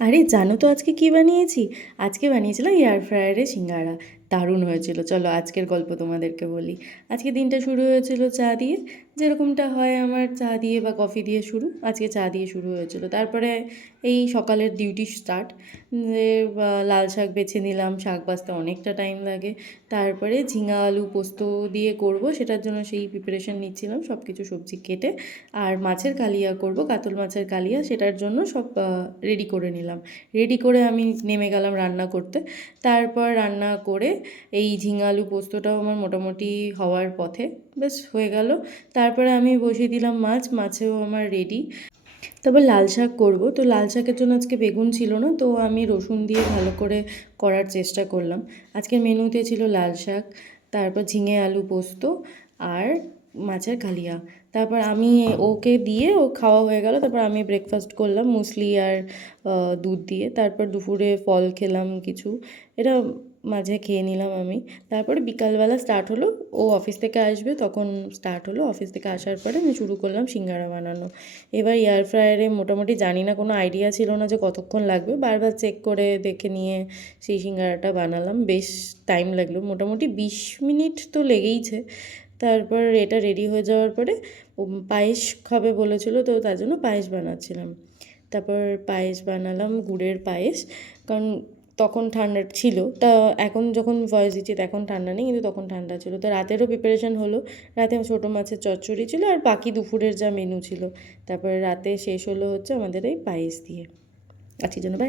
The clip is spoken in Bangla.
আরে জানো তো আজকে কি বানিয়েছি? আজকে বানিয়েছিলাম এয়ার ফ্রায়ারে সিঙ্গারা। দারুণ হয়েছিল। চলো আজকের গল্প তোমাদেরকে বলি। আজকে দিনটা শুরু হয়েছিল চা দিয়ে। যেরকমটা হয় আমার চা দিয়ে বা কফি দিয়ে শুরু, আজকে চা দিয়ে শুরু হয়েছিল। তারপরে এই সকালের ডিউটি স্টার্ট, যে লাল শাক বেছে নিলাম। শাক বাছতে অনেকটা টাইম লাগে। তারপরে ঝিঙা আলু পোস্ত দিয়ে করব, সেটার জন্য সেই প্রিপারেশন নিচ্ছিলাম, সব কিছু সবজি কেটে। আর মাছের কালিয়া করব, কাতল মাছের কালিয়া, সেটার জন্য সব রেডি করে নিলাম। রেডি করে আমি নেমে গেলাম রান্না করতে। তারপর রান্না করে এই ঝিঙা আলু পোস্তটাও আমার মোটামুটি হওয়ার পথে, বেশ হয়ে গেল। তারপরে আমি বসিয়ে দিলাম মাছ, মাছেও আমার রেডি। তারপর লাল শাক করব, তো লাল শাকের জন্য আজকে বেগুন ছিল না, তো আমি রসুন দিয়ে ভালো করে করার চেষ্টা করলাম। আজকের মেনুতে ছিল লাল শাক, তারপর ঝিঙে আলু পোস্ত আর মাছের কালিয়া। তারপর আমি ওকে দিয়ে ও খাওয়া হয়ে গেল। তারপর আমি ব্রেকফাস্ট করলাম মুসলি আর দুধ দিয়ে। তারপর দুপুরে ফল খেলাম কিছু, এটা মাঝে খেয়ে নিলাম আমি। তারপরে বিকালবেলা স্টার্ট হলো, ও অফিস থেকে আসবে তখন স্টার্ট হলো। অফিস থেকে আসার পরে আমি শুরু করলাম সিঙ্গারা বানানো। এবার এয়ার ফ্রায়ারে মোটামুটি জানি না, কোনো আইডিয়া ছিল না যে কতক্ষণ লাগবে, বারবার চেক করে দেখে নিয়ে সেই সিঙ্গারাটা বানালাম। বেশ টাইম লাগলো, মোটামুটি 20 মিনিট তো লেগেইছে। তারপর এটা রেডি হয়ে যাওয়ার পরে পায়েস খাবে বলেছিল, তো তার জন্য পায়েস বানাচ্ছিলাম। তারপর পায়েস বানালাম, গুড়ের পায়েস। কারণ তখন ঠান্ডা ছিল, তা এখন যখন ভয়েস দিচ্ছি তখন ঠান্ডা নেই, কিন্তু তখন ঠান্ডা ছিল। তো রাতেরও প্রিপারেশন হলো। রাতে ছোটো মাছের চচ্চড়ি ছিল আর বাকি দুপুরের যা মেনু ছিল। তারপরে রাতে শেষ হলো হচ্ছে আমাদের এই পায়েস দিয়ে। আজকের জন্য বাই।